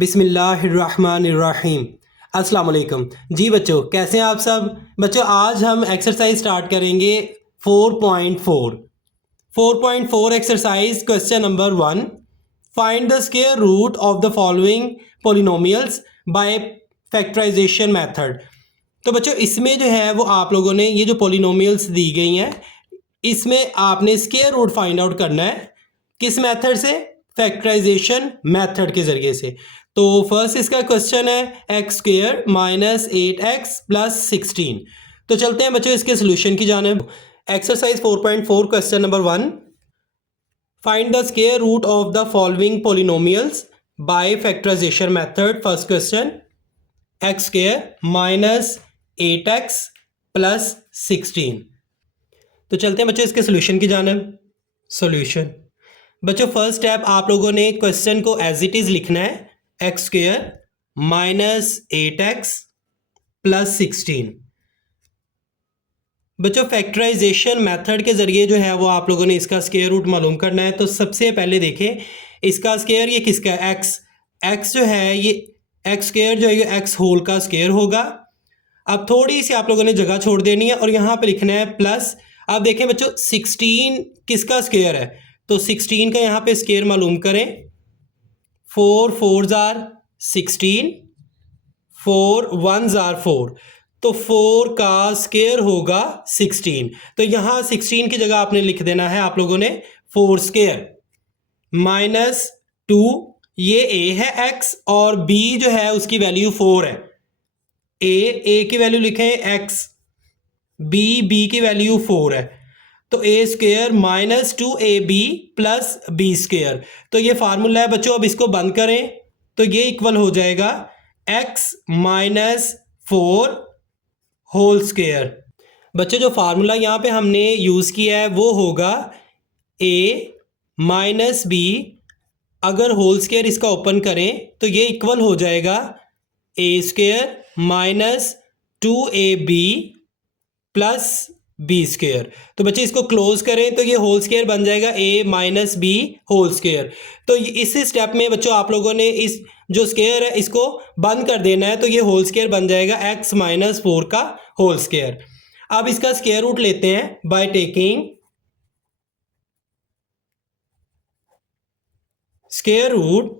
बिस्मिल्लाहिर्रहमानिर्रहीम। अस्सलाम वालेकुम। जी बच्चों, कैसे हैं आप सब? बच्चों, आज हम एक्सरसाइज स्टार्ट करेंगे 4.4। 4.4 exercise question number 1। Find the square root of the following polynomials by factorisation method. तो बच्चों, इसमें जो है वो आप लोगों ने ये जो पोलिनोमियल्स दी गई हैं, इसमें आपने स्क्वायर रूट फाइंड आउट करना है। किस मेथड से? फैक्टराइजेशन मेथड के ज़रिए से। तो फर्स्ट इसका क्वेश्चन है x square minus 8x plus 16। तो चलते हैं बच्चों इसके सोल्यूशन की जानिब। Exercise 4.4 question number 1। Find the square root of the following polynomials by factorisation method. First question, x square minus 8x plus 16। तो चलते हैं बच्चों इसके सोल्यूशन की जानिब। सोल्यूशन बच्चों, फर्स्ट स्टेप आप लोगों ने क्वेश्चन को एज इट इज़ लिखना है। X square minus 8x plus 16। बच्चों, फैक्टराइजेशन मेथड के ज़रिए जो है वो आप लोगों ने इसका स्क्वायर रूट मालूम करना है। तो सबसे पहले देखें इसका स्क्वायर, ये किसका है? एक्स जो है ये एक्स स्क्वायर जो है ये एक्स होल का स्क्वायर होगा। अब थोड़ी सी आप लोगों ने जगह छोड़ देनी है और यहाँ पे लिखना है प्लस। अब देखें बच्चों, 16 किसका स्क्वायर है? तो 16 का यहाँ पे स्क्वायर मालूम करें। 4 4s are 16, 4 1s are 4। तो 4 का स्क्वायर होगा 16। तो यहाँ 16 की जगह आपने लिख देना है आप लोगों ने 4 स्क्वायर माइनस 2। ये a है x और b जो है उसकी वैल्यू 4 है। a की वैल्यू लिखें x, b की वैल्यू 4 है। तो a square minus 2ab plus b square. तो ये फार्मूला है बच्चों। अब इसको बंद करें तो ये इक्वल हो जाएगा x माइनस 4 होल स्क्वेयर। बच्चों, जो फार्मूला यहाँ पे हमने यूज़ किया है वो होगा a माइनस बी। अगर होल स्क्वेयर इसका ओपन करें तो ये इक्वल हो जाएगा a square minus 2ab plus b square. तो बच्चे इसको क्लोज करें तो ये होल स्क्वेयर बन जाएगा a minus b whole square. तो इस स्टेप में बच्चों आप लोगों ने इस जो स्क्वेयर है इसको बंद कर देना है। तो ये होल स्क्वेयर बन जाएगा x माइनस 4 का होल स्क्वेयर। अब इसका स्क्वायर रूट लेते हैं बाय टेकिंग स्क्वायर रूट।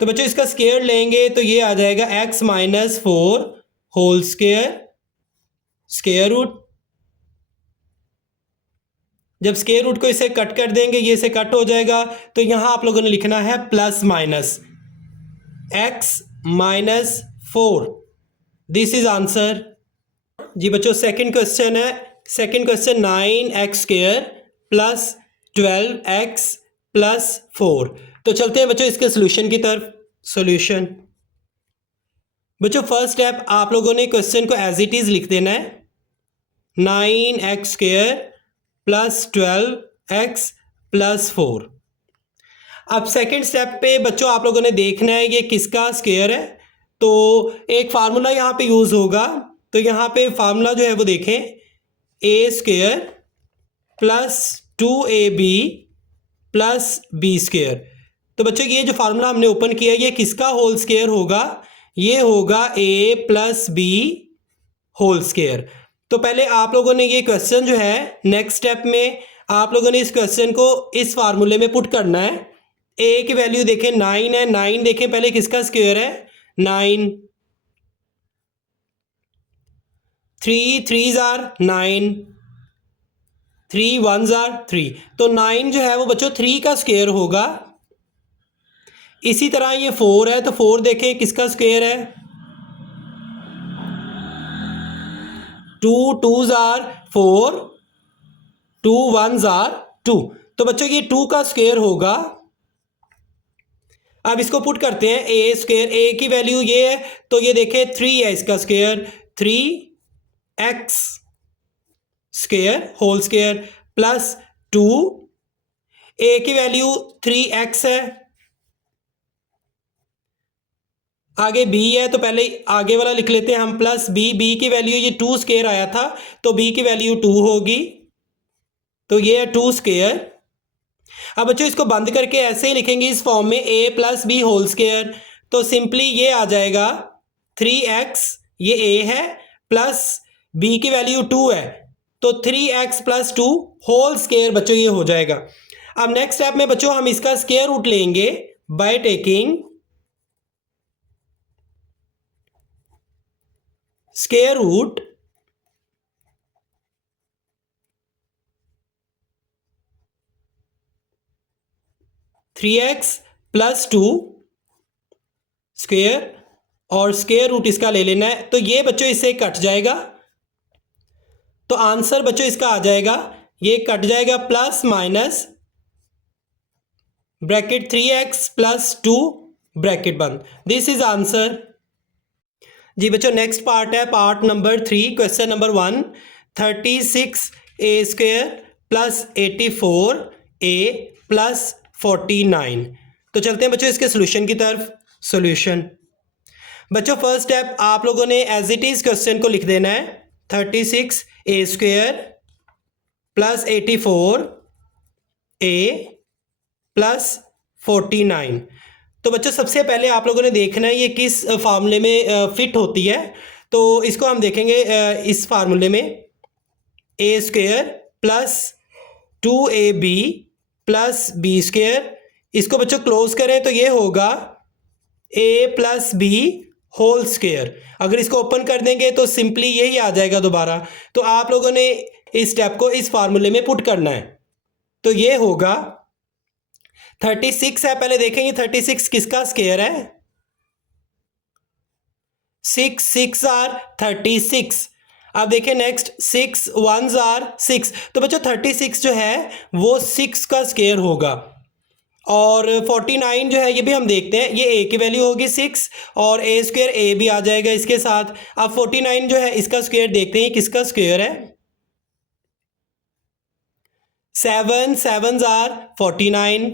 तो बच्चों इसका स्क्वायर लेंगे तो ये आ जाएगा x minus 4 whole square square root. जब स्क्वायर रूट को इसे कट कर देंगे ये इसे कट हो जाएगा। तो यहां आप लोगों ने लिखना है plus minus x minus 4। This is answer. जी बच्चों, सेकंड क्वेश्चन है। Second question 9x square plus 12x plus 4। तो चलते हैं बच्चों इसके सोल्यूशन की तरफ। सोल्यूशन बच्चों, फर्स्ट स्टेप आप लोगों ने क्वेश्चन को एज इट इज़ लिख देना है। 9x square plus 12x plus 4। अब सेकंड स्टेप पे बच्चों आप लोगों ने देखना है ये किसका स्क्वायर है। तो एक फार्मूला यहाँ पे यूज़ होगा। तो यहाँ पे फार्मूला जो है वो देखें, a square plus 2ab plus b square. तो बच्चों ये जो फार्मूला हमने ओपन किया ये किसका होल स्क्वायर होगा? ये होगा a plus b whole square. तो पहले आप लोगों ने ये क्वेश्चन जो है नेक्स्ट स्टेप में आप लोगों ने इस क्वेश्चन को इस फार्मूले में पुट करना है। a की वैल्यू देखें 9 है। 9 देखें पहले किसका स्क्वायर है? 9। 3 3s are 9, 3 1s are 3। तो 9 जो है वो बच्चों 3 का स्क्वायर होगा। इसी तरह ये 4 है तो 4 देखें किसका स्क्वायर है? 2 2s are 4, 2 1s are 2। तो बच्चों ये 2 का स्क्वायर होगा। अब इसको पुट करते हैं a स्क्वायर। a की वैल्यू ये है तो ये देखें 3 है इसका square. 3x square whole square plus 2। a की वैल्यू 3x है। आगे b है तो पहले आगे वाला लिख लेते हैं हम प्लस b की वैल्यू ये 2 स्क्वायर आया था तो b की वैल्यू 2 होगी। तो ये है 2 स्क्वायर। अब बच्चों इसको बंद करके ऐसे ही लिखेंगे इस फॉर्म में a plus b whole square, तो सिंपली ये आ जाएगा 3x, ये a है, प्लस b की वैल्यू 2 है, तो 3x प्लस 2 होल स्क्वायर बच्चों ये हो जाएगा। अब नेक्स्ट स्टेप में बच्चों हम इसका स्क्वायर रूट लेंगे by taking square root 3x plus 2 square और स्क्वायर रूट इसका ले लेना है, तो ये बच्चों इससे कट जाएगा, तो आंसर बच्चों इसका आ जाएगा, ये कट जाएगा plus minus bracket 3x plus 2 bracket बंद, दिस इज आंसर। जी बच्चों नेक्स्ट पार्ट है part number 3, question number 1, 36a square plus 84a plus 49। तो चलते हैं बच्चों इसके सोल्यूशन की तरफ। सोल्यूशन बच्चों फर्स्ट स्टेप आप लोगों ने एज इट इज क्वेश्चन को लिख देना है, 36a square plus 84a plus 49। तो बच्चों सबसे पहले आप लोगों ने देखना है ये किस फार्मूले में फिट होती है, तो इसको हम देखेंगे इस फार्मूले में a square plus 2ab plus b square, इसको बच्चों क्लोज करें तो ये होगा a plus b whole square. अगर इसको ओपन कर देंगे तो सिंपली यही आ जाएगा दोबारा, तो आप लोगों ने इस स्टेप को इस फार्मूले में पुट करना है, तो ये होगा 36 है, पहले देखेंगे 36 किसका स्क्वायर है, 6 6 आर 36। अब देखिए नेक्स्ट 6 1s आर 6, तो बच्चों 36 जो है वो 6 का स्क्वायर होगा, और 49 जो है ये भी हम देखते हैं, ये a की वैल्यू होगी 6 और a स्क्वायर a भी आ जाएगा इसके साथ। अब 49 जो है इसका स्क्वायर देखते हैं किसका स्क्वायर है, 7 7s आर 49,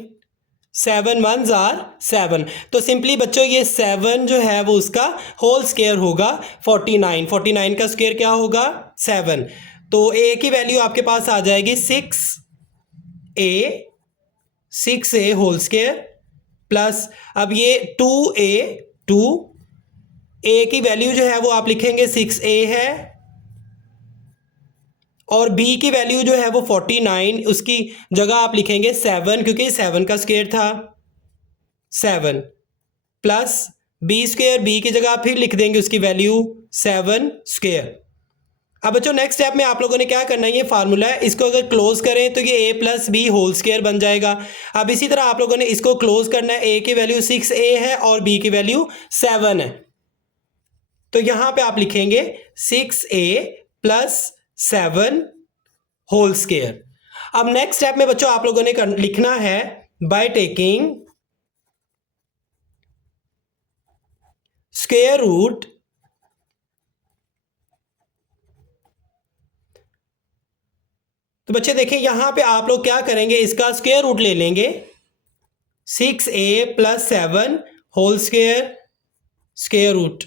7 1s आर 7, तो सिंपली बच्चों ये 7 जो है वो उसका होल स्क्वायर होगा 49, 49 का स्क्वायर क्या होगा 7, तो a की वैल्यू आपके पास आ जाएगी 6a होल स्क्वायर प्लस, अब ये 2a की वैल्यू जो है वो आप लिखेंगे 6a है, और b की वैल्यू जो है वो 49, उसकी जगह आप लिखेंगे 7 क्योंकि 7 का स्क्वायर था 7, प्लस b स्क्वायर, b की जगह आप फिर लिख देंगे उसकी वैल्यू 7 स्क्वायर। अब बच्चों नेक्स्ट स्टेप में आप लोगों ने क्या करना है, ये फार्मूला है, इसको अगर क्लोज करें तो ये a plus b whole square बन जाएगा। अब इसी तरह आप लोगों ने इसको क्लोज करना है, a की वैल्यू 6a है और b की वैल्यू 7 है, तो यहां पे आप लिखेंगे 6a प्लस 7 होल स्क्वायर। अब नेक्स्ट स्टेप में बच्चों आप लोगों ने लिखना है बाय टेकिंग स्क्वायर रूट तो बच्चे देखिए यहां पे आप लोग क्या करेंगे, इसका स्क्वायर रूट ले लेंगे, 6a plus 7 whole square square root.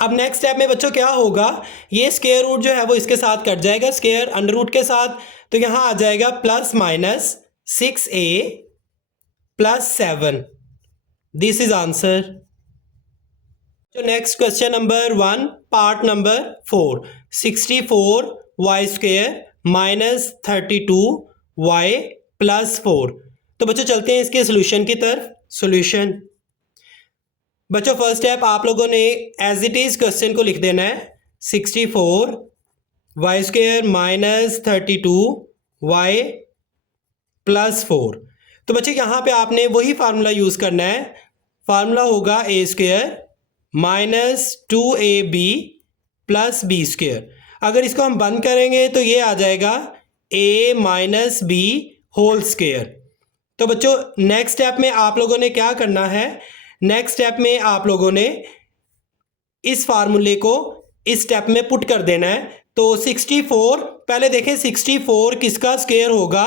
अब नेक्स्ट स्टेप में बच्चों क्या होगा, ये स्क्वायर रूट जो है वो इसके साथ कट जाएगा स्क्वायर अंडर रूट के साथ, तो यहां आ जाएगा plus minus 6a plus 7, this is answer. तो next question number 1 part number 4, 64y square minus 32y plus 4। तो बच्चों चलते हैं इसके सोल्यूशन की तरफ। सोल्यूशन बच्चों फर्स्ट स्टेप आप लोगों ने एज इट इज क्वेश्चन को लिख देना है, 64y square minus 32y plus 4। तो बच्चों यहाँ पे आपने वही फार्मूला यूज करना है, फार्मूला होगा a square minus 2ab plus b square. अगर इसको हम बंद करेंगे तो ये आ जाएगा a minus b whole square. तो बच्चों नेक्स्ट स्टेप में आप लोगों ने क्या करना है, नेक्स्ट स्टेप में आप लोगों ने इस फार्मूले को इस स्टेप में पुट कर देना है। तो 64 पहले देखें 64 किसका स्क्वायर होगा,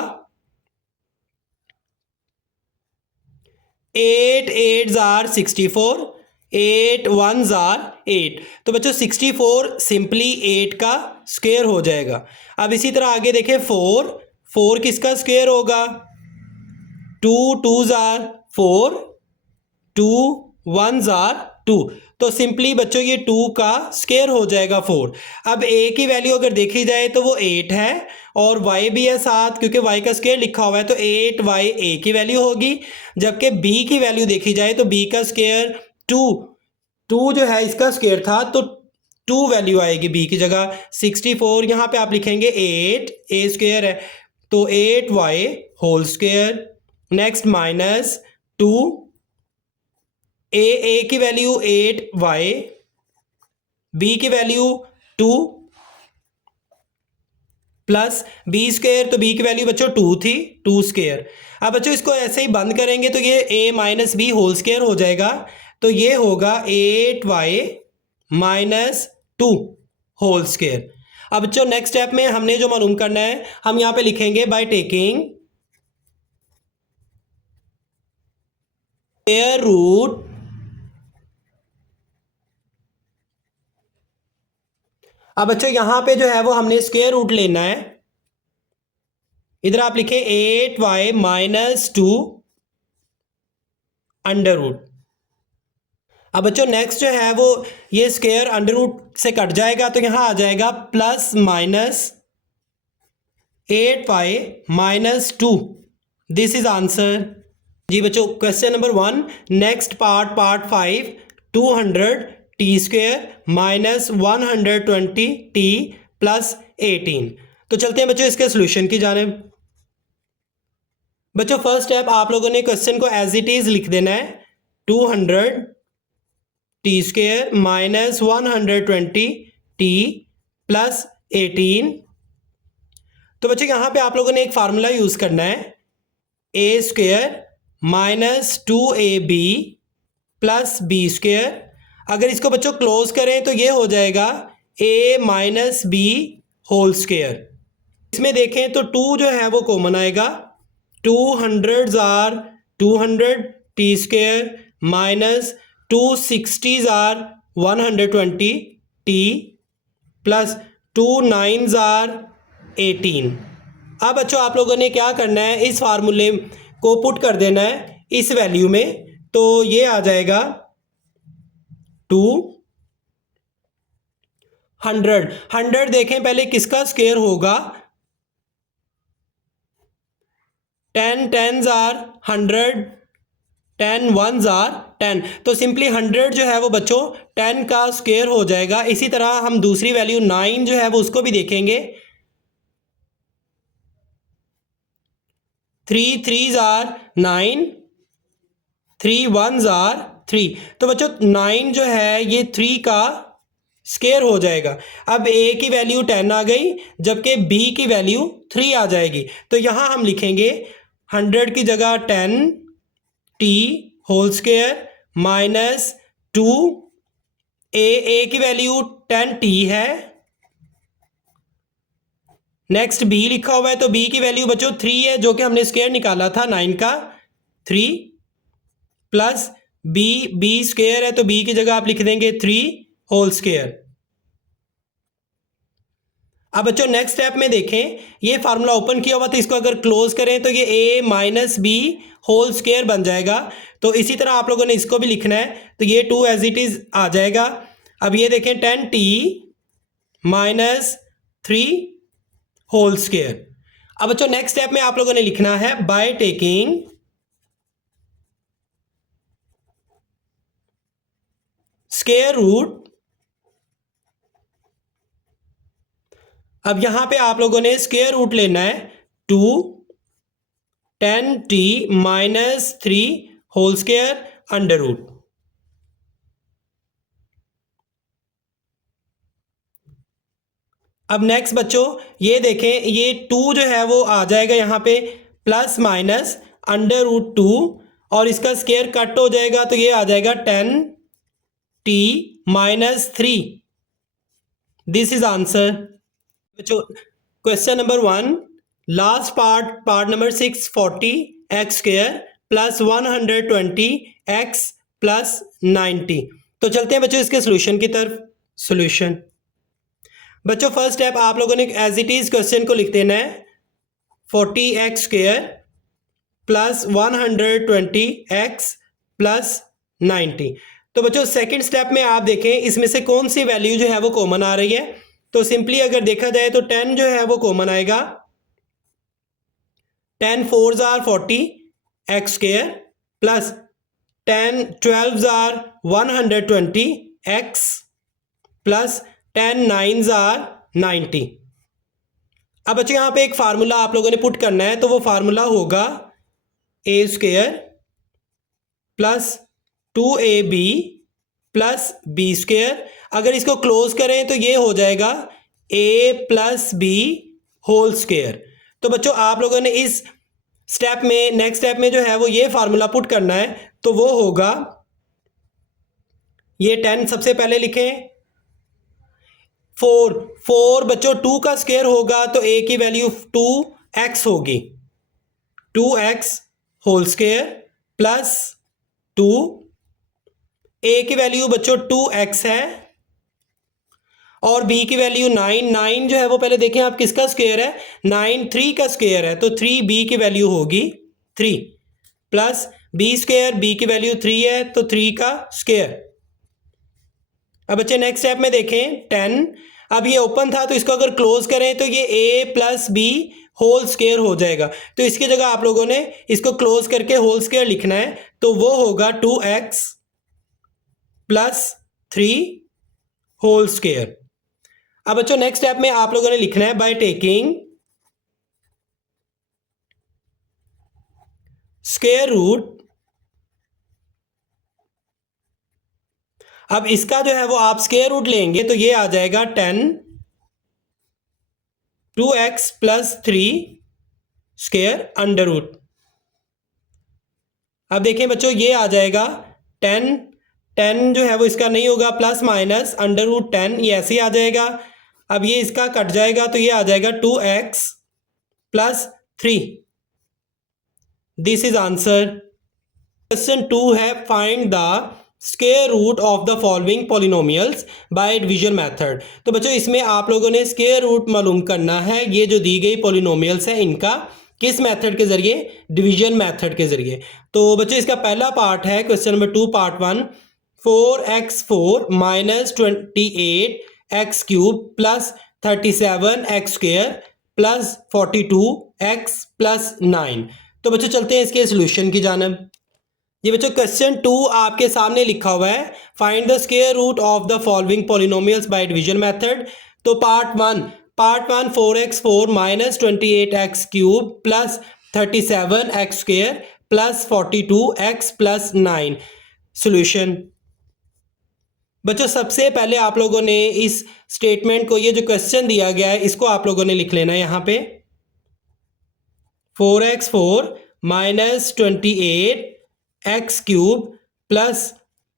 8 8s आर 64, 8 1s आर 8, तो बच्चों 64 सिंपली 8 का स्क्वायर हो जाएगा। अब इसी तरह आगे देखें 4 4 किसका स्क्वायर होगा? 2 2s आर 4, 2 1s आर 2। तो सिंपली बच्चों ये 2 का स्क्वायर हो जाएगा 4। अब a की वैल्यू अगर देखी जाए तो वो 8 है और y भी है 7, क्योंकि y का स्क्वायर लिखा हुआ है, तो 8y a की वैल्यू होगी। जबकि b की वैल्यू देखी जाए तो b का स्क्वायर 2 जो है इसका स्क्वायर था, तो 2 वैल्यू आएगी b की जगह। 64 यहाँ पे आप लिखेंगे 8, a स्क्वायर है तो 8y whole square. Next minus 2, a की वैल्यू 8y, b की वैल्यू 2 प्लस b स्क्वायर, तो b की वैल्यू बच्चों 2 थी, 2 स्क्वायर। अब बच्चों इसको ऐसे ही बंद करेंगे तो ये a minus b whole square हो जाएगा, तो ये होगा 8y माइनस 2 होल स्क्वायर। अब बच्चों नेक्स्ट स्टेप में हमने जो मालूम करना है, हम यहां पे लिखेंगे बाय टेकिंग स्क्वायर रूट अब बच्चों यहां पे जो है वो हमने स्क्वायर रूट लेना है। इधर आप लिखें 8y माइनस 2 अंडर रूट। अब बच्चों नेक्स्ट जो है वो ये स्क्वायर अंडर रूट से कट जाएगा, तो यहां आ जाएगा plus minus 8y minus 2। This is answer. जी बच्चों question number 1 next part 5 200 t square minus 120 t plus 18। तो चलते हैं बच्चों इसके सोल्यूशन की जानिब। बच्चों फर्स्ट स्टेप आप लोगों ने क्वेश्चन को एज इट इज लिख देना है। 200 t square minus 120 t plus 18। तो बच्चों यहां पे आप लोगों ने एक फार्मूला यूज करना है, a square minus 2ab plus b square. अगर इसको बच्चों क्लोज करें तो ये हो जाएगा a minus b whole square. इसमें देखें तो 2 जो है वो कॉमन आएगा, 200s are 200 t square minus 260s are 120 t plus 2 9s are 18। अब बच्चों आप लोगों ने क्या करना है, इस फार्मूले को पुट कर देना है इस वैल्यू में, तो ये आ जाएगा 200 देखें पहले किसका स्क्वायर होगा, 10 10s आर 100, 10 1s आर 10। तो सिंपली 100 जो है वो बच्चों 10 का स्क्वायर हो जाएगा। इसी तरह हम दूसरी वैल्यू 9 जो है वो उसको भी देखेंगे, 3 3s आर 9, 3 1s आर 3। तो बच्चों 9 जो है ये 3 का स्क्वायर हो जाएगा। अब a की वैल्यू 10 आ गई, जबकि b की वैल्यू 3 आ जाएगी। तो यहां हम लिखेंगे 100 की जगह 10 t होल स्क्वायर माइनस 2 a की वैल्यू 10 t है। नेक्स्ट b लिखा हुआ है, तो b की वैल्यू बच्चों 3 है, जो कि हमने स्क्वायर निकाला था 9 का, 3 प्लस b स्क्वायर है, तो b की जगह आप लिख देंगे 3 होल स्क्वायर। अब बच्चों नेक्स्ट स्टेप में देखें, ये फार्मूला ओपन किया हुआ था, इसको अगर क्लोज करें तो ये a minus b whole square बन जाएगा। तो इसी तरह आप लोगों ने इसको भी लिखना है, तो ये 2 एज इट इज आ जाएगा। अब ये देखें 10t माइनस 3 होल स्क्वायर। अब बच्चों नेक्स्ट स्टेप में आप लोगों ने लिखना है बाय टेकिंग स्क्वायर रूट। अब यहां पे आप लोगों ने स्क्वायर रूट लेना है 2 10t minus 3 whole square under root. अब नेक्स्ट बच्चों ये देखें, ये 2 जो है वो आ जाएगा यहां पे प्लस माइनस अंडर रूट 2 और इसका स्क्वायर कट हो जाएगा, तो ये आ जाएगा 10t minus 3। This is answer. बच्चों question number 1 last part number 640 x square plus 120 x plus 90। तो चलते हैं बच्चों इसके सोल्यूशन की तरफ। सोल्यूशन बच्चों फर्स्ट स्टेप आप लोगों ने एज इट इज क्वेश्चन को लिख देना है। 40x² plus 120x plus 90। तो बच्चों सेकंड स्टेप में आप देखें इसमें से कौन सी वैल्यू जो है वो कॉमन आ रही है। तो सिंपली अगर देखा जाए तो 10 जो है वो कॉमन आएगा। 10 4s are 40x² plus 10 12s are 120x plus 10 9s are 90। अब बच्चों यहाँ पे एक फार्मूला आप लोगों ने पुट करना है, तो वो फार्मूला होगा a² plus 2ab plus b²। अगर इसको क्लोज करें तो ये हो जाएगा a plus b whole square. तो बच्चों आप लोगों ने इस स्टेप में नेक्स्ट स्टेप में जो है वो ये फार्मूला पुट करना है, तो वो होगा ये 10 सबसे पहले लिखें, 4 बच्चों 2 का स्क्वायर होगा तो a की वैल्यू 2x होगी, 2x whole square plus 2, a की वैल्यू बच्चों 2x है और b की वैल्यू 9 जो है वो पहले देखें आप किसका स्क्वायर है, 9 3 का स्क्वायर है, तो 3b की वैल्यू होगी 3 प्लस b², b की वैल्यू 3 है तो 3 का स्क्वायर। अब बच्चे नेक्स्ट स्टेप में देखें 10, अब ये ओपन था तो इसको अगर क्लोज करें तो ये a plus b whole square हो जाएगा। तो इसकी जगह आप लोगों ने इसको क्लोज करके होल स्क्वायर लिखना है, तो वो होगा 2x प्लस 3 होल स्क्वायर। अब बच्चों नेक्स्ट स्टेप में आप लोगों ने लिखना है बाय टेकिंग स्क्वायर रूट। अब इसका जो है वो आप स्क्वायर रूट लेंगे तो ये आ जाएगा 10 2x plus 3 square under root. अब देखें बच्चों ये आ जाएगा 10 जो है वो इसका नहीं होगा, प्लस माइनस अंडर रूट 10 ये ऐसे ही आ जाएगा। अब ये इसका कट जाएगा तो ये आ जाएगा 2x plus 3। This is answer. Question 2 है find the square root of the following polynomials by division method. तो बच्चों इसमें आप लोगों ने स्क्वायर रूट मालूम करना है, ये जो दी गई पॉलिनोमियल्स है इनका किस मेथड के जरिए, डिवीजन मेथड के जरिए। तो बच्चों इसका पहला पार्ट है question number 2 part 1, 4x4 minus 28x³ plus 37x² plus 42x plus 9। तो बच्चों चलते हैं इसके सोल्यूशन की जानब। ये बच्चों क्वेश्चन 2 आपके सामने लिखा हुआ है find the square root of the following polynomials by division method. तो part 1 4x4 minus 28x³ plus 37x² plus 42x plus 9। Solution बच्चों सबसे पहले आप लोगों ने इस स्टेटमेंट को, ये जो क्वेश्चन दिया गया है इसको आप लोगों ने लिख लेना है यहाँ पे 4x4 minus 28x³ plus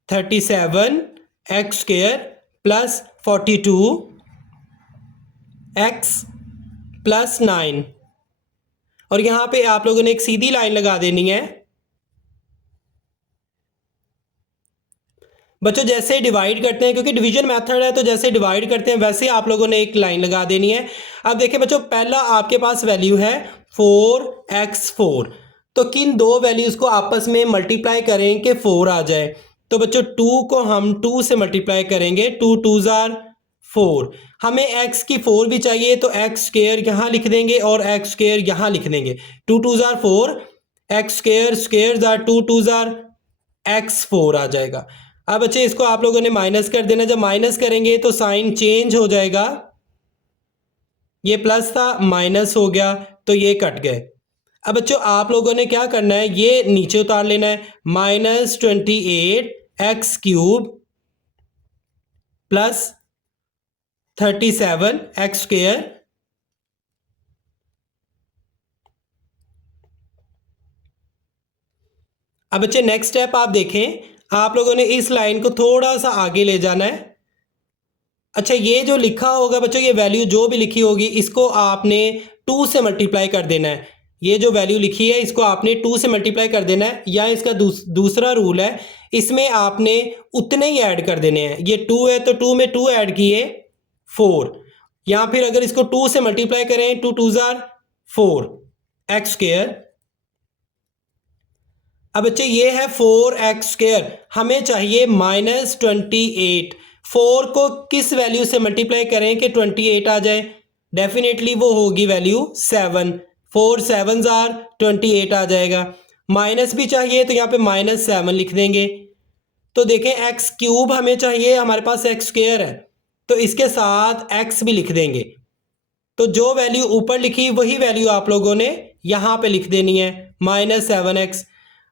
37x² plus 42x plus 9। और यहाँ पे आप लोगों ने एक सीधी लाइन लगा देनी है। बच्चों जैसे डिवाइड करते हैं, क्योंकि डिवीजन मेथड है तो जैसे डिवाइड करते हैं वैसे आप लोगों ने एक लाइन लगा देनी है। अब देखिए बच्चों पहला आपके पास वैल्यू है 4x4, तो किन दो वैल्यूज को आपस में मल्टीप्लाई करें कि 4 आ जाए। तो बच्चों 2 को हम 2 से मल्टीप्लाई करेंगे, 2 2s आर 4। हमें x की 4 भी चाहिए तो x² यहाँ लिख देंगे और x² यहाँ लिख देंगे, 2 2s are 4, x² squares are 2 2s are x4 आ जाएगा। अब बच्चे इसको आप लोगों ने माइनस कर देना, जब माइनस करेंगे तो साइन चेंज हो जाएगा, ये प्लस था माइनस हो गया तो ये कट गए। अब बच्चों आप लोगों ने क्या करना है, ये नीचे उतार लेना है, माइनस 28x³ प्लस 37x²। अब बच्चे नेक्स्ट स्टेप आप देखें, आप लोगों ने इस लाइन को थोड़ा सा आगे ले जाना है। अच्छा ये जो लिखा होगा बच्चों, ये वैल्यू जो भी लिखी होगी इसको आपने 2 से मल्टीप्लाई कर देना है। ये जो वैल्यू लिखी है इसको आपने 2 से मल्टीप्लाई कर देना है, या इसका दूसरा रूल है, इसमें आपने उतने ही ऐड कर देने हैं। ये 2 है तो 2 में 2 ऐड किए 4, या फिर अगर इसको 2 से मल्टीप्लाई करें 2 2s आर 4, एक्स स्क्वायर। अब बच्चे ये है 4x स्क्वायर, हमें चाहिए -28। 4 को किस वैल्यू से मल्टीप्लाई करें कि 28 आ जाए? डेफिनेटली वो होगी वैल्यू 7। 4 7s आर 28 आ जाएगा। माइनस भी चाहिए तो यहाँ पे -7 लिख देंगे। तो देखें एक्स क्यूब हमें चाहिए, हमारे पास एक्स स्क्वायर है तो इसके साथ एक्स भी लिख देंगे। तो जो वैल्यू ऊपर लिखी वही वैल्यू आप लोगों ने यहाँ पे लिख देनी है, -7x।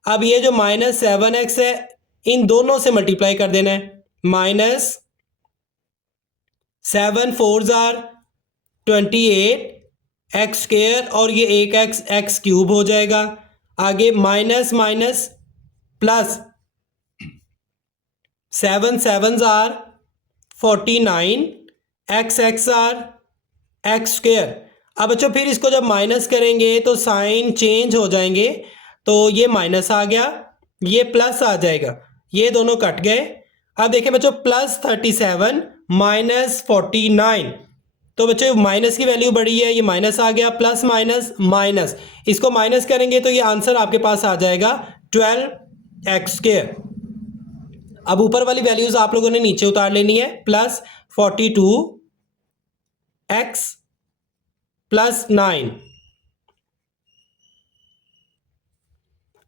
अब ये जो -7x है इन दोनों से मल्टीप्लाई कर देना है, -7 4s आर 28 एक्स स्क्वायर और ये एक एक्स क्यूब हो जाएगा। आगे minus minus plus 7 7s are 49 x are x square. अब बच्चों फिर इसको जब माइनस करेंगे तो साइन चेंज हो जाएंगे, तो ये माइनस आ गया, ये प्लस आ जाएगा, ये दोनों कट गए। अब देखें बच्चों +37 -49, तो बच्चों माइनस की वैल्यू बड़ी है, ये माइनस आ गया, प्लस माइनस माइनस, इसको माइनस करेंगे तो ये आंसर आपके पास आ जाएगा 12x स्क्वायर। अब ऊपर वाली वैल्यूज आप लोगों ने नीचे उतार लेनी है, +42x +9।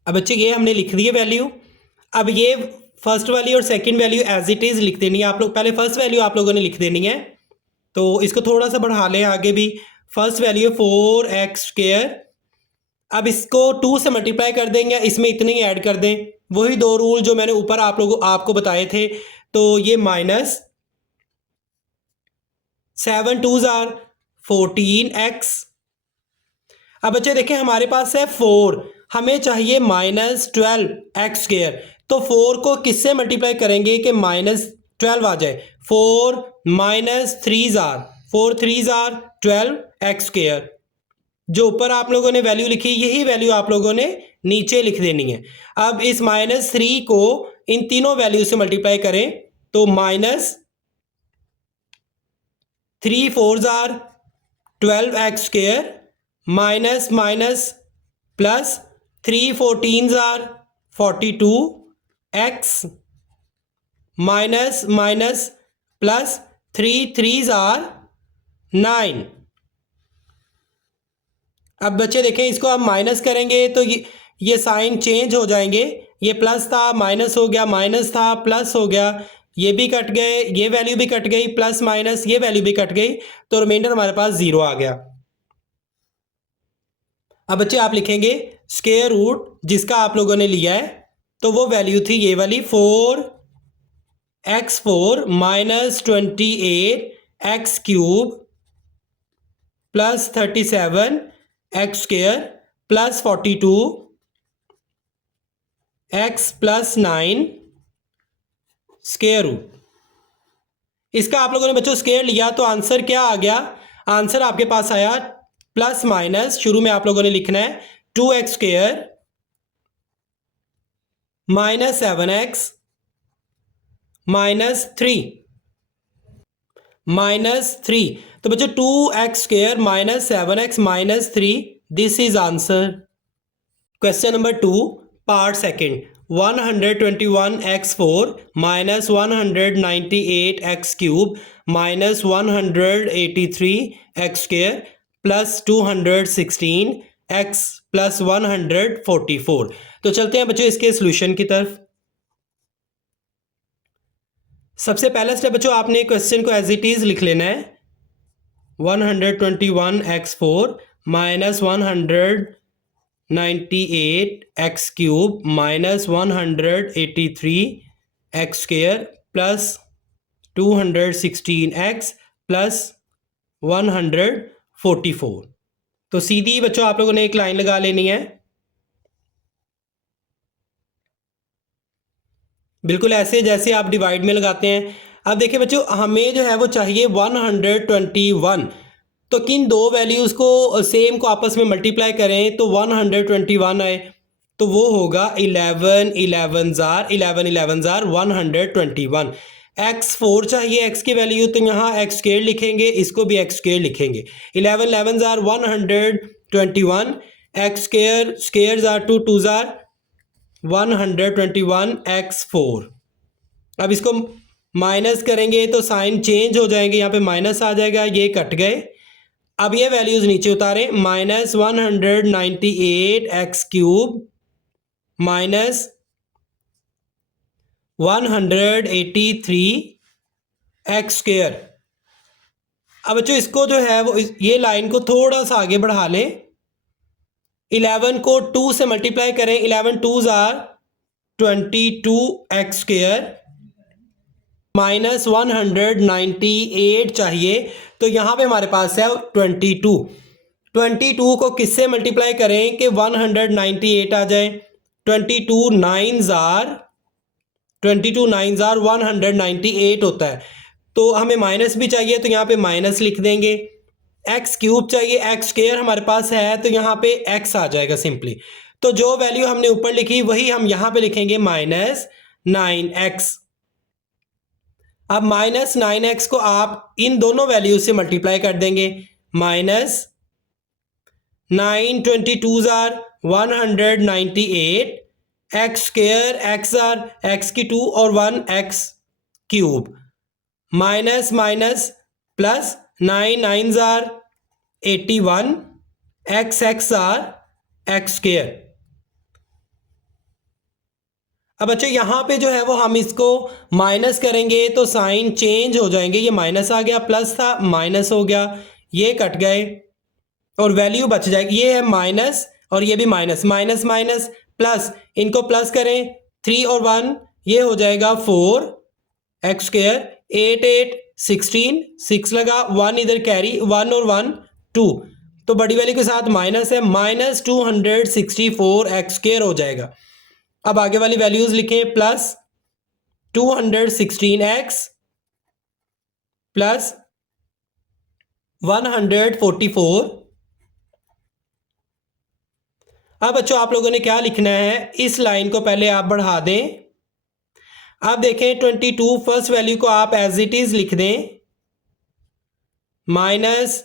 अब बच्चे ये हमने लिख दी है वैल्यू। अब ये फर्स्ट वाली और second value as it is लिख देनी है आप लोग। पहले फर्स्ट वैल्यू आप लोगों ने लिख देनी है, तो इसको थोड़ा सा बढ़ा लें आगे भी। First value 4x square. अब इसको 2 से मल्टीप्लाई कर देंगे, इसमें इतने ही ऐड कर दें, वही दो रूल जो मैंने ऊपर आपको बताए थे। तो ये -7 2s आर 14x। अब बच्चे देखें हमारे पास है 4, हमें चाहिए -12x स्क्वायर। तो 4 को किससे मल्टीप्लाई करेंगे कि -12 आ जाए? 4 -3s are 4 3s are 12x square. जो ऊपर आप लोगों ने वैल्यू लिखी यही वैल्यू आप लोगों ने नीचे लिख देनी है। अब इस -3 को इन तीनों वैल्यू से मल्टीप्लाई करें तो -3 4s are 12x square minus minus plus 3 14s are 42x minus minus plus 3 3s are 9। अब बच्चे देखें इसको आप माइनस करेंगे तो ये साइन चेंज हो जाएंगे, ये प्लस था माइनस हो गया, माइनस था प्लस हो गया, ये भी कट गए, ये वैल्यू भी कट गई, प्लस माइनस ये वैल्यू भी कट गई, तो रिमाइंडर हमारे पास 0 आ गया। अब बच्चे आप लिखेंगे स्क्वायर रूट जिसका आप लोगों ने लिया है, तो वो वैल्यू थी ये वाली 4x4 -28 x cube plus 37 x square plus 42 x plus 9 square root. इसका आप लोगों ने बच्चों स्क्वायर लिया तो आंसर क्या आ गया? आंसर आपके पास आया प्लस माइनस, शुरू में आप लोगों ने लिखना है 2x स्क्वायर -7x -3 तो बच्चों 2x square -7x -3, this is answer. Question number 2 part second, 121x4 -198x cube -183x square plus 216x plus 144। तो चलते हैं बच्चों इसके सोल्यूशन की तरफ। सबसे पहला स्टेप बच्चों आपने क्वेश्चन को एज इट इज लिख लेना है, 121x4 -198x cube -183x square plus 216x plus 144। तो सीधी बच्चों आप लोगों ने एक लाइन लगा लेनी है, बिल्कुल ऐसे जैसे आप डिवाइड में लगाते हैं। अब देखिए बच्चों हमें जो है वो चाहिए 121, तो किन दो वैल्यूज़ को सेम को आपस में मल्टीप्लाई करें तो 121 आए, तो वो होगा 11 11s आर 121। x4 चाहिए x की वैल्यू, तो यहाँ x स्क्वायर लिखेंगे, इसको भी x स्क्वायर लिखेंगे, 11 11s are 121, x square squares are 2 2s are 121 x4। अब इसको माइनस करेंगे तो साइन चेंज हो जाएंगे, यहाँ पे माइनस आ जाएगा, ये कट गए। अब ये वैल्यूज नीचे उतारे, minus 198 x cube minus 183 x square. अब बच्चों इसको जो है वो ये लाइन को थोड़ा सा आगे बढ़ा लें, 11 को 2 से मल्टीप्लाई करें, 11 2s are 22 x square minus 198 चाहिए, तो यहाँ पे हमारे पास है 22 को किससे मल्टीप्लाई करें कि 198 आ जाए, 22 9s आर 198 होता है। तो हमें माइनस भी चाहिए तो यहाँ पे माइनस लिख देंगे, एक्स क्यूब चाहिए, एक्स स्क्वायर हमारे पास है तो यहाँ पे एक्स आ जाएगा सिंपली। तो जो वैल्यू हमने ऊपर लिखी वही हम यहाँ पे लिखेंगे, -9x। अब -9x को आप इन दोनों वैल्यू से मल्टीप्लाई कर देंगे, minus 9 22s are 198 x square x are x की 2 और 1 x cube minus minus plus 9 9s are 81 x x are x square. अब बच्चों यहाँ पे जो है वो हम इसको माइनस करेंगे तो साइन चेंज हो जाएंगे, ये माइनस आ गया, प्लस था माइनस हो गया, ये कट गए और वैल्यू बच जाएगी, ये है माइनस और ये भी माइनस, माइनस माइनस प्लस, इनको प्लस करें 3 और 1 ये हो जाएगा 4 एक्स स्क्वायर 8 8 16 6 लगा, 1 इधर कैरी, 1 और 1 2, तो बड़ी वैल्यू के साथ माइनस है, माइनस 264 एक्स स्क्वायर हो जाएगा। अब आगे वाली वैल्यूज लिखें, प्लस 216x प्लस 144। अब बच्चों आप लोगों ने क्या लिखना है, इस लाइन को पहले आप बढ़ा दें। अब देखें 22 फर्स्ट वैल्यू को आप एज इट इज लिख दें, माइनस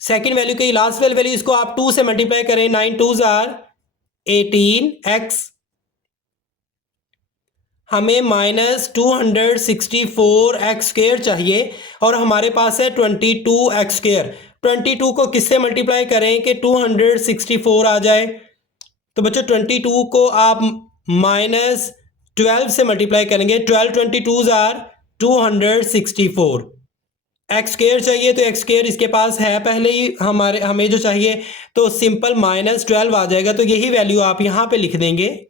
सेकेंड वैल्यू की लास्ट वाली वैल्यू इसको आप 2 से मल्टीप्लाई करें, 9 2s आर 18x, हमें माइनस 264 एक्स स्क्वेयर चाहिए और हमारे पास है 22 एक्स स्क्वेयर। 22 को किससे मल्टीप्लाई करें कि 264 आ जाए, तो बच्चों 22 को आप माइनस 12 से मल्टीप्लाई करेंगे, 12 22s आर 264 एक्स स्क्वेयर चाहिए, तो एक्स स्क्वेयर इसके पास है पहले ही हमें जो चाहिए, तो सिंपल -12 आ जाएगा, तो यही वैल्यू आप यहाँ पे लिख देंगे।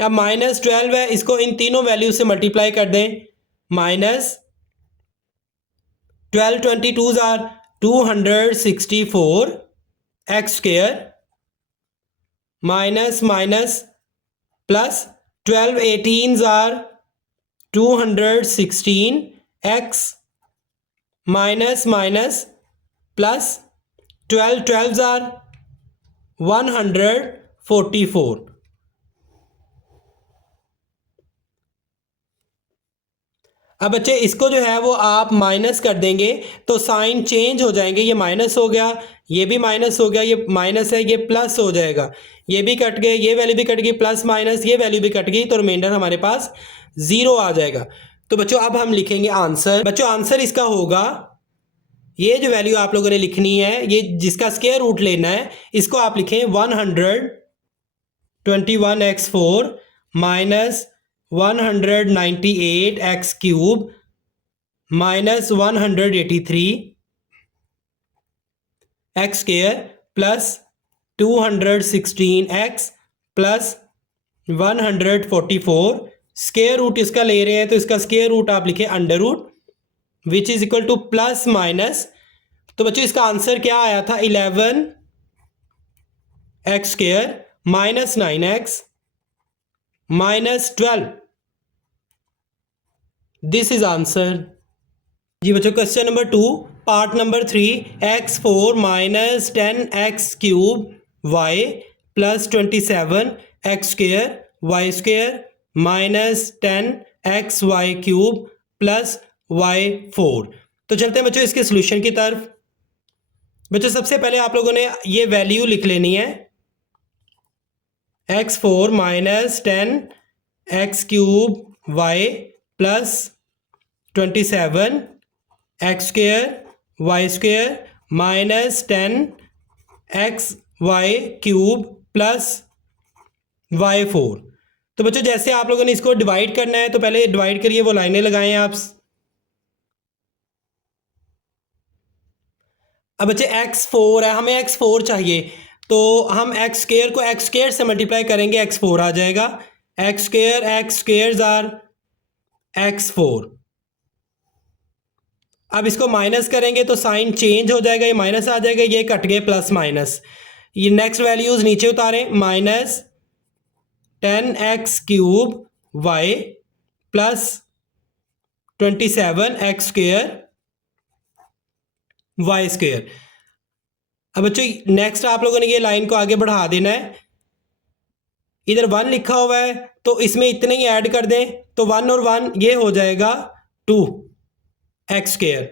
अब -12 है, इसको इन तीनों वैल्यू से मल्टीप्लाई कर दें, minus 12 22s are 264 x square minus minus plus 12 18s are 216 x minus minus plus 12 12s are 144। अब बच्चे इसको जो है वो आप माइनस कर देंगे तो साइन चेंज हो जाएंगे, ये माइनस हो गया, ये भी माइनस हो गया, ये माइनस है, ये प्लस हो जाएगा, ये भी कट गए, ये वैल्यू भी कट गई, प्लस माइनस ये वैल्यू भी कट गई, तो रिमाइंडर हमारे पास 0 आ जाएगा। तो बच्चों अब हम लिखेंगे आंसर। बच्चों आंसर इसका होगा, ये जो वैल्यू आप लोगों ने लिखनी है, ये जिसका स्क्वायर रूट लेना है, इसको आप लिखें 121x4 minus 198 x cube minus 183 x square plus 216 x plus 144। Square root इसका ले रहे हैं तो इसका स्क्वायर रूट आप लिखें under root which is equal to plus minus. तो बच्चों इसका आंसर क्या आया था, 11 x square minus 9x minus 12, this is answer. जी बच्चों question number 2 part number 3, x4 minus 10x cube y plus 27 x square y square minus 10 XY cube plus y4। तो चलते हैं बच्चों इसके सोल्यूशन की तरफ। बच्चों सबसे पहले आप लोगों ने ये वैल्यू लिख लेनी है, x4 minus 10x³ y plus 27 x² minus 10xy³ plus y4। तो बच्चों जैसे आप लोगों ने इसको डिवाइड करना है तो पहले डिवाइड करिए, वो लाइनें लगाएं आप। अब बच्चे x4 है, हमें x4 चाहिए, तो हम x² को x² से मल्टीप्लाई करेंगे, x4 आ जाएगा। x² jar x4। अब इसको माइनस करेंगे तो साइन चेंज हो जाएगा, ये माइनस आ जाएगा, ये कट गए प्लस माइनस। ये नेक्स्ट वैल्यूज नीचे उतारें, minus 10x³ y plus 27x² y²। अब बच्चों नेक्स्ट आप लोगों ने ये लाइन को आगे बढ़ा देना है, इधर 1 लिखा हुआ है तो इसमें इतने ही ऐड कर दें, तो 1 और 1 ये हो जाएगा 2x²।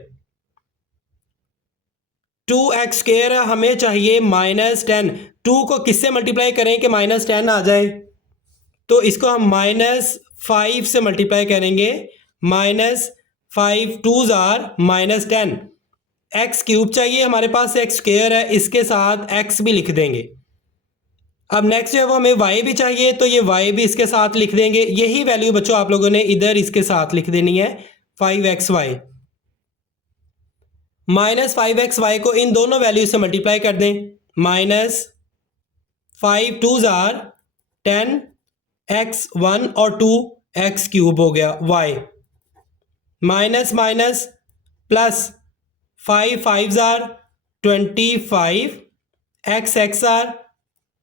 2x² हमें चाहिए माइनस 10। 2 को किससे मल्टीप्लाई करें कि माइनस 10 आ जाए, तो इसको हम -5 से मल्टीप्लाई करेंगे, -5 2 जार -10। x³ चाहिए, हमारे पास x² है, इसके साथ x भी लिख देंगे। अब नेक्स्ट जो है वो हमें y भी चाहिए, तो ये y भी इसके साथ लिख देंगे। यही वैल्यू बच्चों आप लोगों ने इधर इसके साथ लिख देनी है, 5xy। -5xy को इन दोनों वैल्यू से मल्टीप्लाई कर दें, -5 2 जार 10x1 और 2 x³ हो गया y, minus minus plus 5 5 jar 25 x jar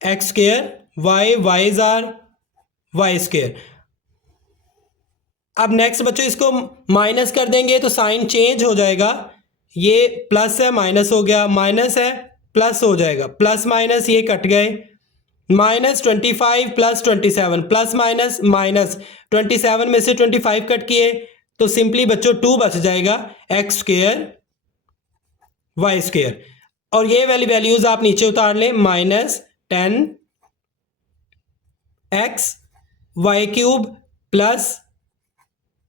x² y jar y²। अब नेक्स्ट बच्चों इसको माइनस कर देंगे तो साइन चेंज हो जाएगा, ये प्लस है माइनस हो गया, माइनस है प्लस हो जाएगा, प्लस माइनस ये कट गए, -25 प्लस 27 प्लस माइनस माइनस 27 में से 25 कट किए तो सिंपली बच्चों 2 बच जाएगा, x² y²। और ये वाली वैल्यूज आप नीचे उतार लें, -10x y³ प्लस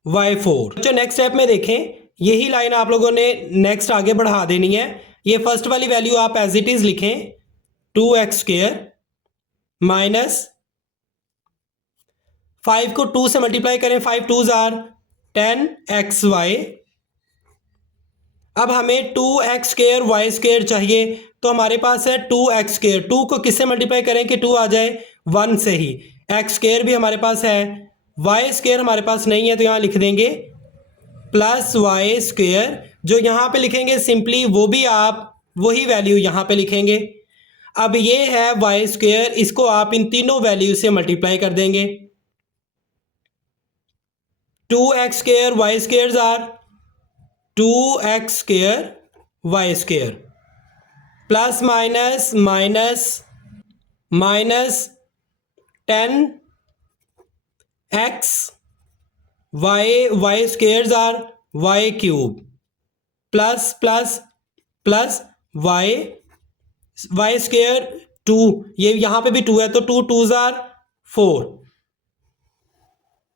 y4। जो नेक्स्ट स्टेप में देखें, यही लाइन आप लोगों ने नेक्स्ट आगे बढ़ा देनी है। ये फर्स्ट वाली वैल्यू आप एज इट इज लिखें, 2x² माइनस 5 को 2 से मल्टीप्लाई करें, 5 2 जार 10xy। अब हमें 2x² y² चाहिए, तो हमारे पास है 2x²। 2 को किससे मल्टीप्लाई करें कि 2 आ जाए, 1 से ही। x² भी हमारे पास है, y² हमारे पास नहीं है, तो यहाँ लिख देंगे प्लस y²। जो यहाँ पे लिखेंगे सिंपली वो भी आप वही वैल्यू यहाँ पे लिखेंगे। अब ये है y², इसको आप इन तीनों वैल्यू से मल्टीप्लाई कर देंगे, 2x² y² jar 2x² y² plus minus minus minus 10x y² jar y³ plus plus plus y² 2, ये यहाँ पे भी 2 है तो 2 2 जार 4।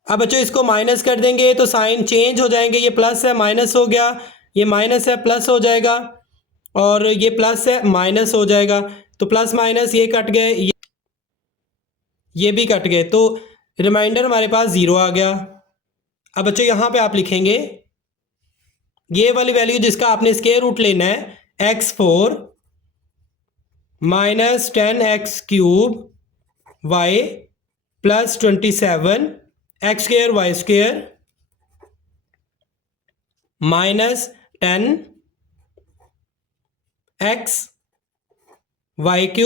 अब बच्चों इसको माइनस कर देंगे तो साइन चेंज हो जाएंगे, ये प्लस है माइनस हो गया, ये माइनस है प्लस हो जाएगा, और ये प्लस है माइनस हो जाएगा, तो प्लस माइनस ये कट गए, ये भी कट गए, तो रिमाइंडर हमारे पास 0 आ गया। अब बच्चों यहाँ पे आप लिखेंगे ये वाली वैल्यू जिसका आपने स्क्वायर रूट लेना है, x4 minus 10x³ y plus 27 x² y² minus 10x y³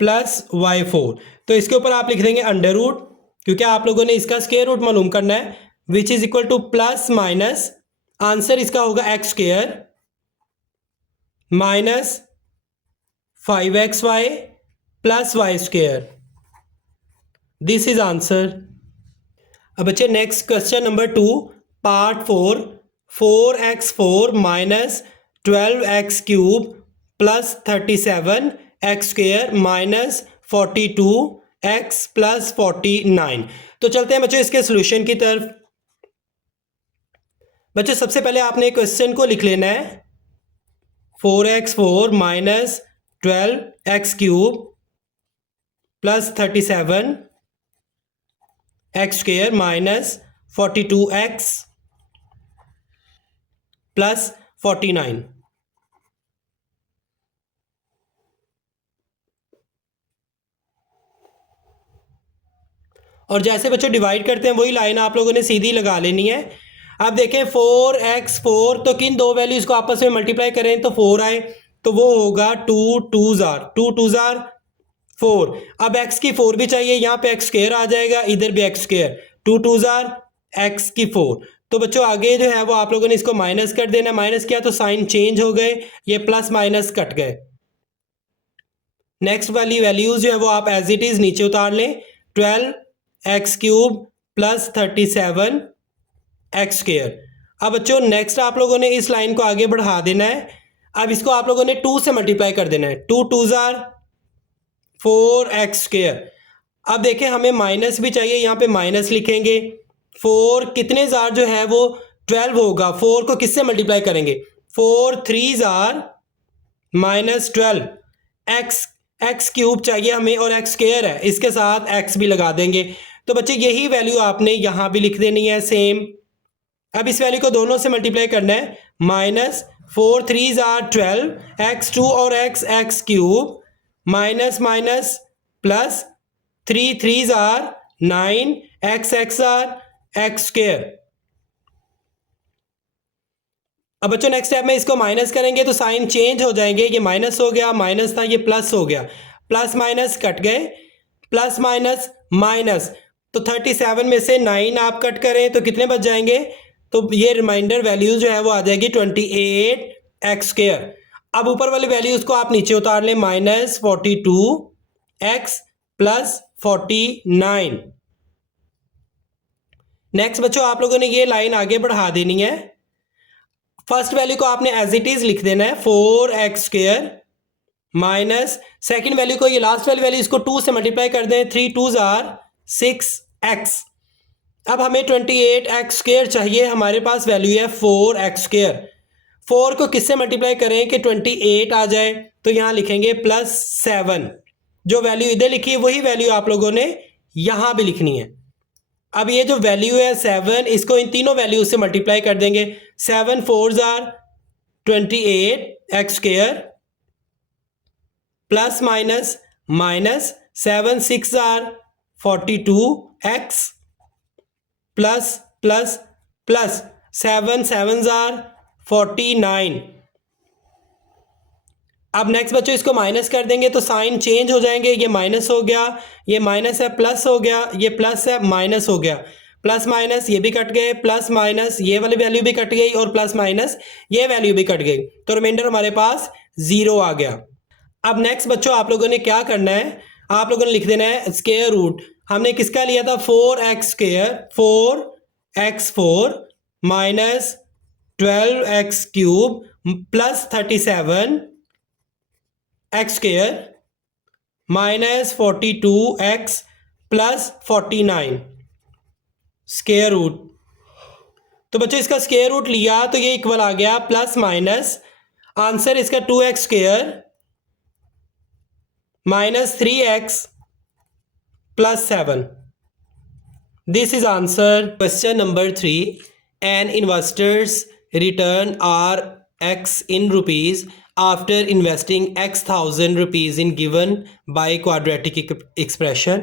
plus y4। तो इसके ऊपर आप लिख देंगे अंडर रूट, क्योंकि आप लोगों ने इसका स्क्वायर रूट मालूम करना है, विच is equal to plus minus, answer इसका होगा x² minus 5xy plus y²। This is answer. अब बच्चे next question number 2 part 4, 4x4 minus 12x³ plus 37 x square minus 42 x plus 49। तो चलते हैं बच्चों इसके सोल्यूशन की तरफ। बच्चों सबसे पहले आपने क्वेश्चन को लिख लेना है 4x4 minus 12x cube plus 37 x square minus 42x plus 49। और जैसे बच्चों डिवाइड करते हैं वही लाइन आप लोगों ने सीधी लगा लेनी है। अब देखें 4x4 तो किन दो वैल्यूज को आपस में मल्टीप्लाई करें तो 4 आए, तो वो होगा 2 2 जार 4। अब x की 4 भी चाहिए, यहाँ पे एक्स स्क्वेयर आ जाएगा, इधर भी एक्स स्क्वेयर, 2 जार x की 4। तो बच्चों आगे जो है वो आप लोगों ने इसको माइनस कर देना, माइनस किया तो साइन चेंज हो गए, ये प्लस माइनस कट गए। नेक्स्ट वाली वैल्यूज जो है वो आप एज इट इज नीचे उतार लें, 12x cube plus 37 x square. अब बच्चों नेक्स्ट आप लोगों ने इस लाइन को आगे बढ़ा देना है। अब इसको आप लोगों ने 2 से मल्टीप्लाई कर देना है, 2 जार 4x स्क्वेयर। अब देखें हमें माइनस भी चाहिए, यहाँ पे माइनस लिखेंगे। 4 कितने जार जो है वो 12 होगा, 4 को किससे मल्टीप्लाई करेंगे, 4 3 जार माइनस 12 एक्स क्यूब चाहिए हमें और एक्स स्क्वेयर है, इसके साथ एक्स भी लगा देंगे। तो बच्चे यही वैल्यू आपने यहाँ भी लिख देनी है सेम। अब इस वैल्यू को दोनों से मल्टीप्लाई करना है, माइनस 4 3 जार 12 x2 और x cube minus minus plus 3 3 जार 9 एक्स आर एक्स स्क्वेयर। अब बच्चों नेक्स्ट स्टेप में इसको माइनस करेंगे तो साइन चेंज हो जाएंगे, ये माइनस हो गया, माइनस था ये प्लस हो गया, प्लस माइनस कट गए, प्लस माइनस माइनस। तो 37 में से 9 आप कट करें तो कितने बच जाएंगे, तो ये रिमाइंडर वैल्यू जो है वो आ जाएगी 28 एक्स स्क्वेयर। अब ऊपर वाली वैल्यूज को आप नीचे उतार लें, माइनस 42 एक्स प्लस 49। नेक्स्ट बच्चों आप लोगों ने ये लाइन आगे बढ़ा देनी है। फर्स्ट वैल्यू को आपने एज इट इज लिख देना है 4x square minus second value को, ये लास्ट वाली वैल्यू इसको 2 से मल्टीप्लाई कर दें, 3 2 जार 6x। अब हमें 28x स्क्वेयर चाहिए, हमारे पास वैल्यू है 4x स्क्वेयर। 4 को किससे मल्टीप्लाई करें कि 28 आ जाए, तो यहां लिखेंगे प्लस 7। जो वैल्यू इधर लिखी है वही वैल्यू आप लोगों ने यहां भी लिखनी है। अब ये जो वैल्यू है 7, इसको इन तीनों वैल्यू से मल्टीप्लाई कर देंगे, 7 4 jar 28x square plus minus minus 7 6 jar 42x plus plus plus 7 7 jar 49। अब नेक्स्ट बच्चों इसको माइनस कर देंगे तो साइन चेंज हो जाएंगे, ये माइनस हो गया, ये माइनस है प्लस हो गया, ये प्लस है माइनस हो गया, प्लस माइनस ये भी कट गए, प्लस माइनस ये वाली वैल्यू भी कट गई और प्लस माइनस ये वैल्यू भी कट गई, तो रिमाइंडर हमारे पास 0 आ गया। अब नेक्स्ट बच्चों आप लोगों ने क्या करना है, आप लोगों ने लिख देना है स्क्वायर रूट। हमने किसका लिया था 4x square, 4x4 minus 12x cube plus 37 x square minus 42x plus 49 square root. तो बच्चों इसका स्क्वायर रूट लिया तो ये इक्वल आ गया प्लस माइनस, आंसर इसका 2x square minus 3x plus 7। This is answer question number 3। An investor's return R x in rupees after investing x thousand rupees in given by quadratic expression।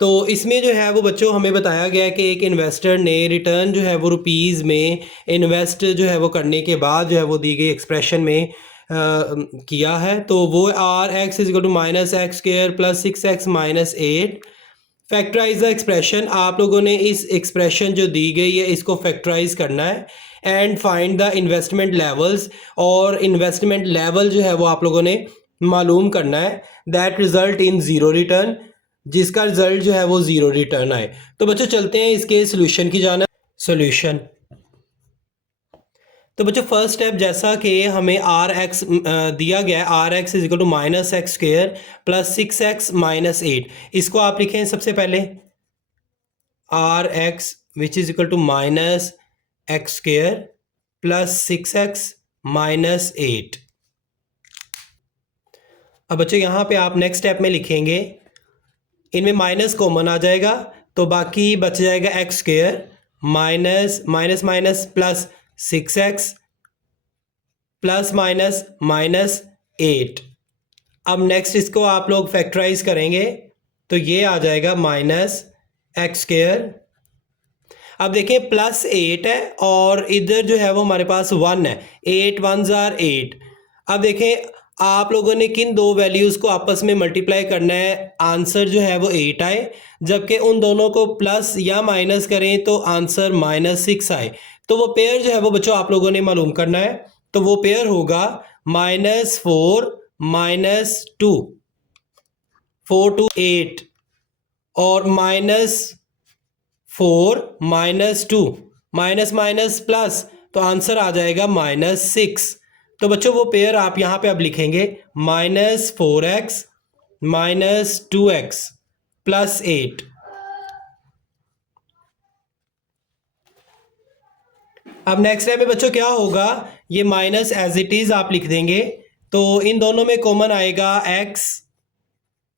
तो इसमें जो है वो बच्चों हमें बताया गया है कि एक इन्वेस्टर ने रिटर्न जो है वो रुपीज़ में इन्वेस्ट जो है वो करने के बाद जो है वो दी गई एक्सप्रेशन में किया है। तो वो R x is equal to minus x square plus 6x minus 8। Factorise the expression, आप लोगों ने इस एक्सप्रेशन जो दी गई है इसको फैक्टराइज करना है and find the investment levels, और इन्वेस्टमेंट लेवल जो है वो आप लोगों ने मालूम करना है that result in zero return, जिसका रिजल्ट जो है वो ज़ीरो रिटर्न आए। तो बच्चों चलते हैं इसके सोल्यूशन की जाना। सोल्यूशन तो बच्चों फर्स्ट स्टेप जैसा कि हमें आर एक्स दिया गया है, R x is equal to minus x square plus 6x minus 8, इसको आप लिखें सबसे पहले R x which is equal to minus x square plus 6x minus 8। अब बच्चों यहाँ पे आप नेक्स्ट स्टेप में लिखेंगे, इनमें माइनस कॉमन आ जाएगा तो बाकी बच जाएगा x square minus minus minus plus 6x plus minus minus 8। अब नेक्स्ट इसको आप लोग फैक्टराइज करेंगे तो ये आ जाएगा माइनस एक्स स्क्वेयर। अब देखें प्लस 8 है और इधर जो है वो हमारे पास 1 है, 8 1 जार 8। अब देखें आप लोगों ने किन दो वैल्यूज़ को आपस में मल्टीप्लाई करना है, आंसर जो है वो 8 आए, जबकि उन दोनों को प्लस या माइनस करें तो आंसर माइनस 6 आए। तो वो पेयर जो है वो बच्चों आप लोगों ने मालूम करना है, तो वो पेयर होगा माइनस 4 माइनस 2, 4 to 8 और minus 4 minus 2, minus minus plus, तो आंसर आ जाएगा माइनस 6। तो बच्चों वो पेयर आप यहाँ पे अब लिखेंगे minus 4x minus 2x plus 8। अब नेक्स्ट स्टेप में बच्चों क्या होगा, ये माइनस एज इट इज आप लिख देंगे, तो इन दोनों में कॉमन आएगा x,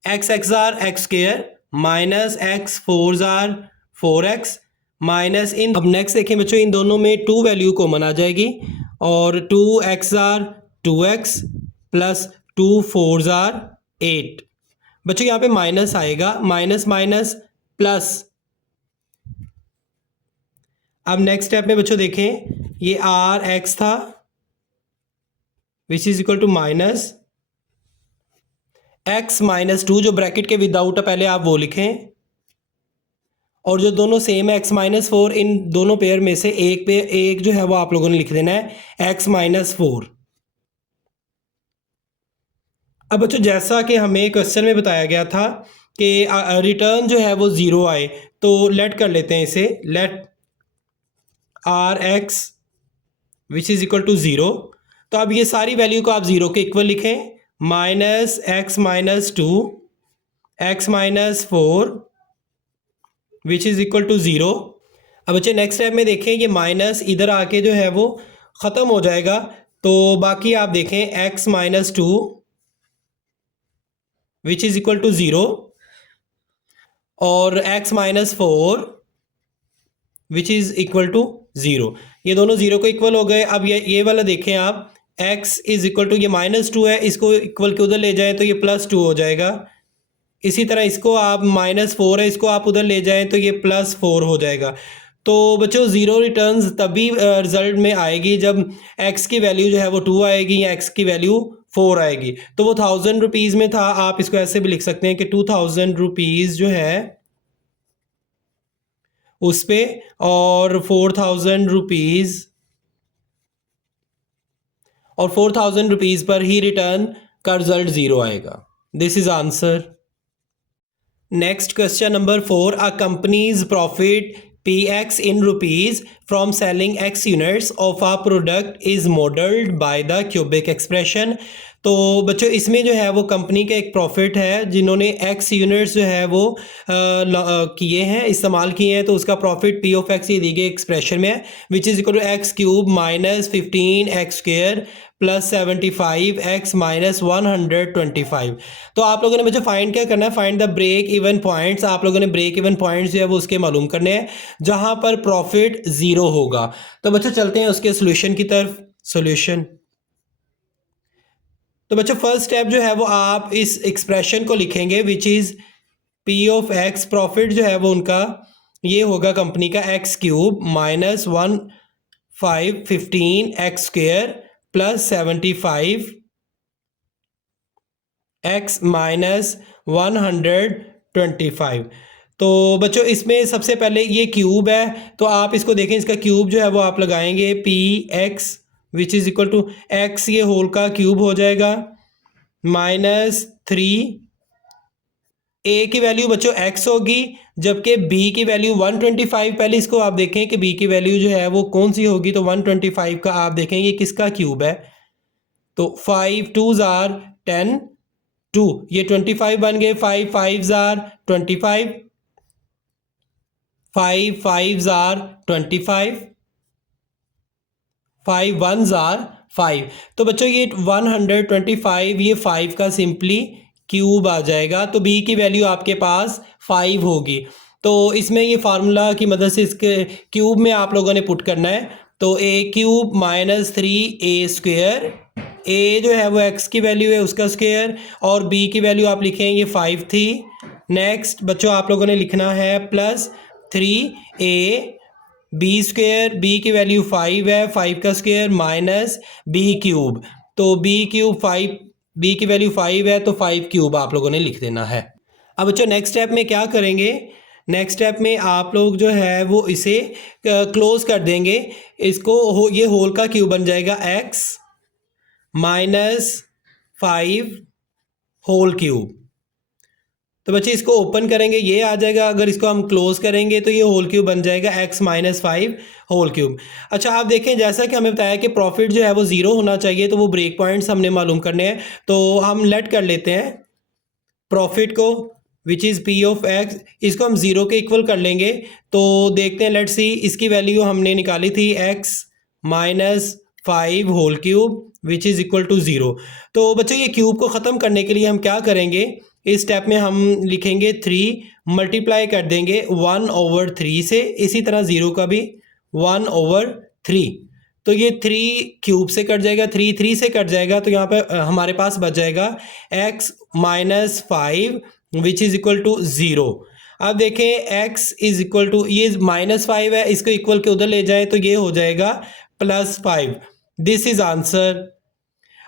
x जार एक्स स्क्वेयर माइनस x 4 जार 4x माइनस इन। अब नेक्स्ट देखें बच्चों, इन दोनों में 2 वैल्यू कॉमन आ जाएगी और 2x jar 2x plus 2 4 jar 8। बच्चों यहाँ पे माइनस आएगा, माइनस माइनस प्लस। अब नेक्स्ट स्टेप में बच्चों देखें, ये आर एक्स था which is equal to minus x minus 2, जो ब्रैकेट के विदाउट है पहले आप वो लिखें, और जो दोनों सेम है एक्स माइनस 4, इन दोनों पेयर में से एक जो है वो आप लोगों ने लिख देना है एक्स माइनस 4। अब बच्चों जैसा कि हमें क्वेश्चन में बताया गया था कि रिटर्न जो है वो 0 आए, तो लेट कर लेते हैं इसे, let R x which is equal to 0। तो अब ये सारी वैल्यू को आप 0 के इक्वल लिखें, minus x minus 2 x minus 4 which is equal to 0। अब बच्चे नेक्स्ट स्टेप में देखें, ये माइनस इधर आके जो है वो ख़त्म हो जाएगा, तो बाकी आप देखें x minus 2 which is equal to 0 और x minus 4 which is equal to 0, ये दोनों 0 को इक्वल हो गए। अब ये वाला देखें आप, x इज़ इक्वल टू, ये माइनस 2 है, इसको इक्वल के उधर ले जाएं तो ये प्लस 2 हो जाएगा। इसी तरह इसको आप माइनस 4 है, इसको आप उधर ले जाएं तो ये प्लस 4 हो जाएगा। तो बच्चों 0 रिटर्न्स तभी रिजल्ट में आएगी जब x की वैल्यू जो है वो 2 आएगी या x की वैल्यू 4 आएगी। तो वो 1000 रुपीज़ में था, आप इसको ऐसे भी लिख सकते हैं कि 2000 रुपीज़ जो है उस पे और 4000 रुपीज़ और 4000 रुपीज़ पर ही रिटर्न का रिजल्ट 0 आएगा। This is answer. Next question number 4, a companies profit px in rupees from selling x units of a product is modeled by the cubic expression। तो बच्चों इसमें जो है वो कंपनी का एक प्रॉफिट है, जिन्होंने x यूनिट्स जो है वो किए हैं, इस्तेमाल किए हैं, तो उसका प्रॉफिट p ऑफ x ये दी गई एक्सप्रेशन में है, which is equal to x cube minus 15x square plus 75x minus 125। तो आप लोगों ने बच्चों फाइंड क्या करना है, find the break even points. आप लोगों ने ब्रेक इवन पॉइंट्स जो है वो उसके मालूम करने हैं जहां पर प्रॉफिट 0 होगा। तो बच्चों चलते हैं उसके सोल्यूशन की तरफ। सोल्यूशन, तो बच्चों फर्स्ट स्टेप जो है वो आप इस एक्सप्रेशन को लिखेंगे which is p of x, profit जो है वो उनका ये होगा कंपनी का x cube minus 15x square plus 75x minus 125। तो बच्चों इसमें सबसे पहले ये क्यूब है, तो आप इसको देखें, इसका क्यूब जो है वो आप लगाएंगे px which is equal to x, ये होल का क्यूब हो जाएगा माइनस 3 ए की वैल्यू बच्चों x होगी, जबकि b की वैल्यू 125। पहले इसको आप देखें कि b की वैल्यू जो है वो कौन सी होगी, तो 125 का आप देखें ये किसका क्यूब है, तो 5 2s आर 10, 2 ये 25 बन गए, 5 5s are 25, 5 5s are 25, 5 1s are 5। तो बच्चों ये 125 ये 5 का सिंपली क्यूब आ जाएगा, तो b की वैल्यू आपके पास 5 होगी। तो इसमें ये फार्मूला की मदद से इसके क्यूब में आप लोगों ने पुट करना है, तो a cube minus 3a square, a जो है वो x की वैल्यू है उसका स्क्वेयर, और b की वैल्यू आप लिखेंगे 5 थी। नेक्स्ट बच्चों आप लोगों ने लिखना है plus 3a B square, B की वैल्यू 5 है, 5 का स्क्वेयर माइनस बी क्यूब, तो बी क्यूब 5, बी की वैल्यू 5 है तो 5 क्यूब आप लोगों ने लिख देना है। अब बच्चों नेक्स्ट स्टेप में क्या करेंगे, नेक्स्ट स्टेप में आप लोग जो है वो इसे क्लोज कर देंगे, इसको ये होल का क्यूब बन जाएगा x माइनस 5 होल क्यूब। तो बच्चे इसको ओपन करेंगे ये आ जाएगा, अगर इसको हम क्लोज करेंगे तो ये होल क्यूब बन जाएगा x माइनस 5 होल क्यूब। अच्छा आप देखें जैसा कि हमें बताया कि प्रॉफिट जो है वो ज़ीरो होना चाहिए, तो वो ब्रेक पॉइंट्स हमने मालूम करने हैं, तो हम लेट कर लेते हैं प्रॉफिट को which is p of x, इसको हम ज़ीरो के इक्वल कर लेंगे। तो देखते हैं, लेट सी, इसकी वैल्यू हमने निकाली थी x minus 5 whole cube which is equal to zero. तो बच्चों ये क्यूब को ख़त्म करने के लिए हम क्या करेंगे, इस स्टेप में हम लिखेंगे 3 मल्टीप्लाई कर देंगे 1/3 से, इसी तरह ज़ीरो का भी 1/3, तो ये 3 क्यूब से कट जाएगा, 3 3 से कट जाएगा, तो यहाँ पर हमारे पास बच जाएगा x minus 5 which is equal to zero. अब देखें x इज़ इक्वल टू, ये माइनस 5 है, इसको इक्वल के उधर ले जाए तो ये हो जाएगा प्लस 5, दिस इज़ आंसर।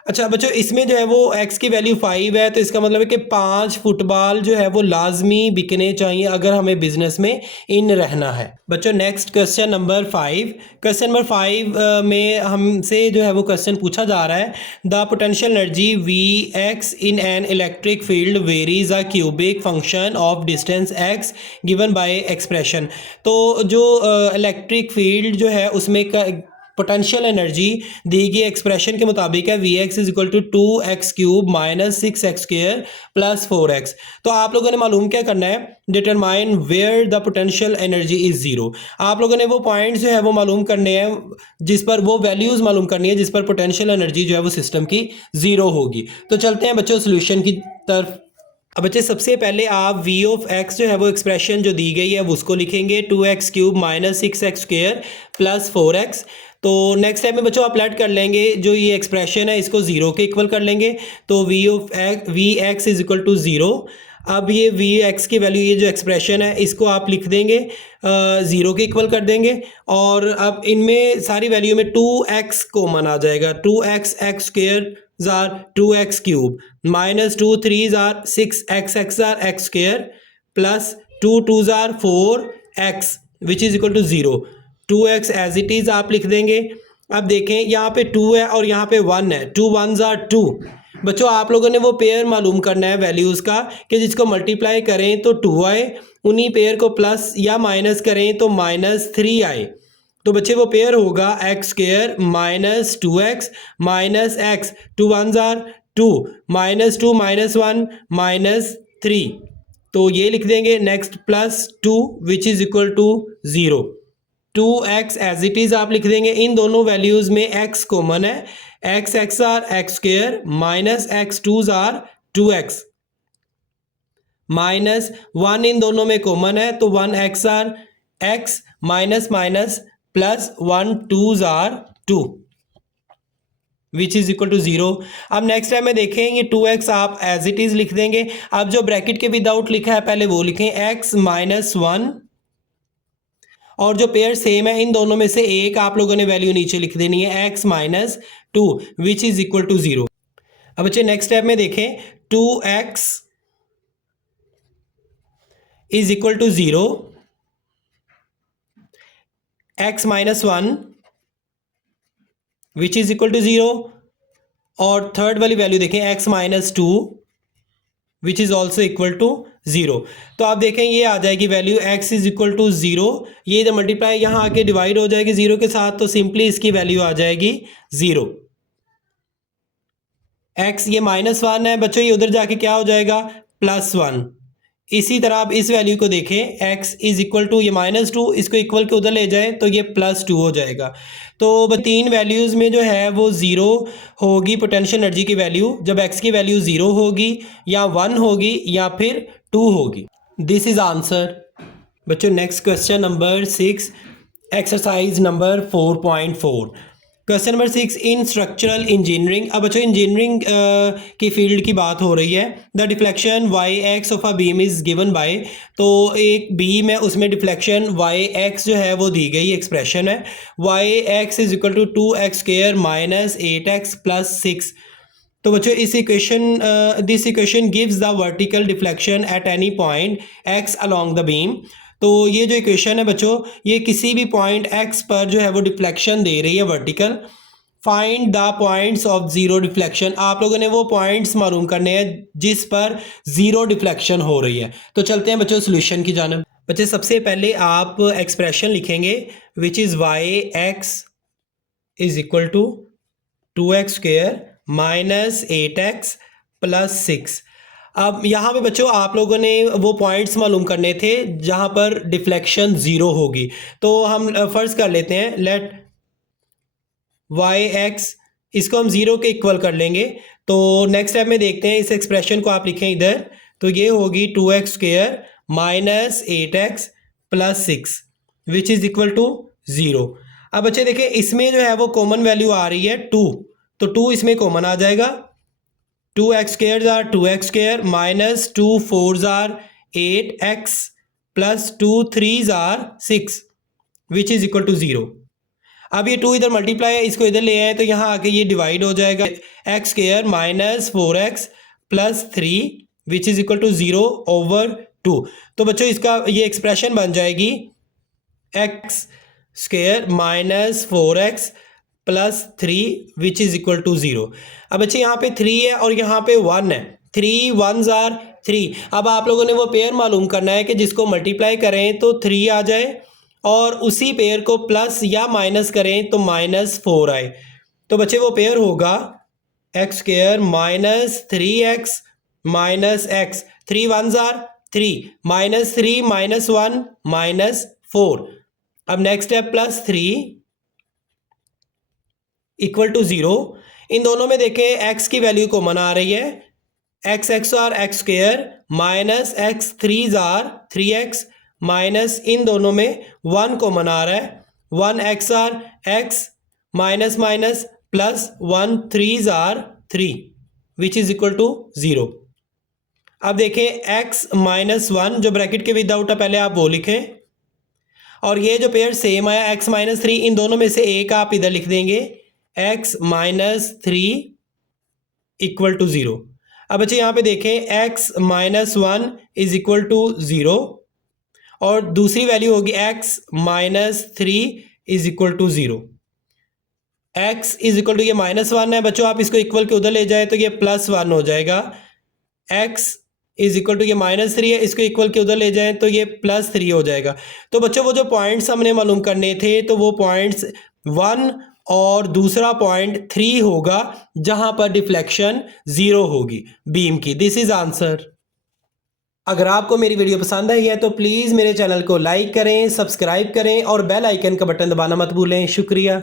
अच्छा बच्चों इसमें जो है वो x की वैल्यू 5 है, तो इसका मतलब है कि 5 फुटबॉल जो है वो लाजमी बिकने चाहिए अगर हमें बिजनेस में इन रहना है। बच्चों next question number 5, question number 5 में हमसे जो है वो क्वेश्चन पूछा जा रहा है, the potential energy Vx in an electric field varies a cubic function of distance x given by expression. तो जो इलेक्ट्रिक फील्ड जो है उसमें पोटेंशियल एनर्जी दी गई एक्सप्रेशन के मुताबिक है Vx is equal to 2x cube minus 6x square plus 4x। तो आप लोगों ने मालूम क्या करना है, determine where the potential energy is zero. आप लोगों ने वो पॉइंट्स जो है वो मालूम करने हैं, जिस पर वो वैल्यूज़ मालूम करनी है जिस पर पोटेंशियल एनर्जी जो है वो सिस्टम की ज़ीरो होगी। तो चलते हैं बच्चों सोल्यूशन की तरफ। अब बच्चे सबसे पहले आप v ऑफ x जो है वो एक्सप्रेशन जो दी गई है वो उसको लिखेंगे 2x cube minus 6x square plus 4x। तो नेक्स्ट टाइम में बच्चों आप लेट कर लेंगे, जो ये एक्सप्रेशन है इसको ज़ीरो के इक्वल कर लेंगे, तो V x is equal to zero. अब ये वी एक्स की वैल्यू, ये जो एक्सप्रेशन है इसको आप लिख देंगे ज़ीरो के इक्वल कर देंगे, और अब इनमें सारी वैल्यू में 2x कॉमन आ जाएगा, 2x x स्क्वेयर जार 2x क्यूब माइनस 2 3 जार 6x x जार x स्क्वेयर प्लस 2 2 जार 4x which is equal to zero. 2x as it is आप लिख देंगे। अब देखें यहाँ पे 2 है और यहाँ पे 1 है, 2 1s आर 2। बच्चों आप लोगों ने वो पेयर मालूम करना है वैल्यूज़ का कि जिसको मल्टीप्लाई करें तो 2 आए, उन्हीं पेयर को प्लस या माइनस करें तो -3 आए। तो बच्चे वो पेयर होगा x square minus 2x minus x, 2 1s are 2 -2 -1 -3, तो ये लिख देंगे। Next plus 2 which is equal to 0। 2x as it is आप लिख देंगे, इन दोनों वैल्यूज़ में x कॉमन है, x x are x square minus x 2s are 2x minus 1 इन दोनों में कॉमन है, तो 1x are x minus minus plus 1 2s are 2 which is equal to 0। अब नेक्स्ट टाइम में देखें ये 2x आप एज इट इज़ लिख देंगे। अब जो ब्रैकेट के विदाउट लिखा है पहले वो लिखें, x माइनस 1, और जो पेयर सेम है इन दोनों में से एक आप लोगों ने वैल्यू नीचे लिख देनी है, x minus 2 which is equal to 0। अब बच्चे नेक्स्ट स्टेप में देखें, 2x is equal to 0, x minus 1 which is equal to 0, और थर्ड वाली वैल्यू देखें x minus 2 which is also equal to 0। तो आप देखें ये आ जाएगी value x is equal to 0, ये जब मल्टीप्लाई यहाँ आके डिवाइड हो जाएगी 0 के साथ, तो सिंपली इसकी वैल्यू आ जाएगी 0। x ये -1 है बच्चों, ये उधर जाके क्या हो जाएगा +1। इसी तरह आप इस वैल्यू को देखें, x इज़ इक्वल टू ये -2, इसको इक्वल के उधर ले जाएं तो ये +2 हो जाएगा। तो तीन वैल्यूज़ में जो है वो 0 होगी पोटेंशियल एनर्जी की वैल्यू, जब x की वैल्यू 0 होगी या 1 होगी या फिर 2 होगी। This is answer. बच्चों next question number 6, exercise number 4.4। Question number 6, in structural engineering. अब बच्चों इंजीनियरिंग की फील्ड की बात हो रही है। The deflection Y x of a beam is given by, तो एक बीम है उसमें डिफ्लेक्शन वाई एक्स जो है वो दी गई एक्सप्रेशन है, Y x is equal to 2x square minus 8x plus 6। तो बच्चों इस equation this equation gives the vertical deflection at any point x along the beam. तो ये जो इक्वेशन है बच्चों, ये किसी भी पॉइंट x पर जो है वो डिफ्लेक्शन दे रही है vertical. Find the points of zero deflection. आप लोगों ने वो पॉइंट्स मालूम करने हैं जिस पर जीरो डिफ्लेक्शन हो रही है। तो चलते हैं बच्चों सोल्यूशन की जानब। बच्चे सबसे पहले आप एक्सप्रेशन लिखेंगे which is Y x is equal to 2x square minus 8x plus 6। अब यहाँ पे बच्चों आप लोगों ने वो पॉइंट्स मालूम करने थे जहाँ पर डिफ्लेक्शन 0 होगी। तो हम फर्ज कर लेते हैं, लेट वाई एक्स, इसको हम 0 के इक्वल कर लेंगे। तो नेक्स्ट स्टेप में देखते हैं, इस एक्सप्रेशन को आप लिखें इधर, तो ये होगी 2x square minus 8x plus 6 which is equal to 0। अब बच्चे देखें इसमें जो है वो कॉमन वैल्यू आ रही है 2, तो 2 इसमें कॉमन आ जाएगा। 2x स्क्वायर जार 2x स्क्वायर माइनस 2 4 जार 8x प्लस 2 3 जार 6 विच इज़ इक्वल टू 0। अब ये 2 इधर मल्टीप्लाई है, इसको इधर ले आए तो यहाँ आके ये डिवाइड हो जाएगा। x square minus 4x plus 3 which is equal to 0 over 2। तो बच्चों इसका ये एक्सप्रेशन बन जाएगी x square minus 4x plus 3 which is equal to 0। अब बच्चे यहाँ पे 3 है और यहाँ पे 1 है, 3 1s आर 3। अब आप लोगों ने वो पेयर मालूम करना है कि जिसको मल्टीप्लाई करें तो 3 आ जाए और उसी पेयर को प्लस या माइनस करें तो -4 आए। तो बच्चे वो पेयर होगा x square minus 3x minus x, 3 1s are 3, -3 -1 -4। अब नेक्स्ट है प्लस 3 इक्वल टू 0। इन दोनों में देखें x की वैल्यू कॉमन आ रही है, x आर x स्क्वायर माइनस x 3 जार 3x माइनस इन दोनों में 1 कॉमन आ रहा है, 1x are x minus minus plus 1 3 जार 3 विच इज़ इक्वल टू 0। अब देखें x -1 जो ब्रैकेट के विदाउट है पहले आप वो लिखें, और ये जो पेयर सेम आया x -3, इन दोनों में से एक आप इधर लिख देंगे x -3 इक्वल टू 0। अब बच्चे यहाँ पे देखें x -1 इज इक्वल टू 0 और दूसरी वैल्यू होगी x -3 is equal to 0। x is equal to ये -1 है बच्चों, आप इसको इक्वल के उधर ले जाए तो ये +1 हो जाएगा। x इज इक्वल टू ये -3 है, इसको इक्वल के उधर ले जाएं तो ये +3 हो जाएगा। तो बच्चों वो जो पॉइंट्स हमने मालूम करने थे तो वो पॉइंट्स 1 और दूसरा पॉइंट 3 होगा जहां पर डिफ्लेक्शन 0 होगी बीम की। This is answer. अगर आपको मेरी वीडियो पसंद आई है तो प्लीज़ मेरे चैनल को लाइक करें, सब्सक्राइब करें और बेल आइकन का बटन दबाना मत भूलें। शुक्रिया।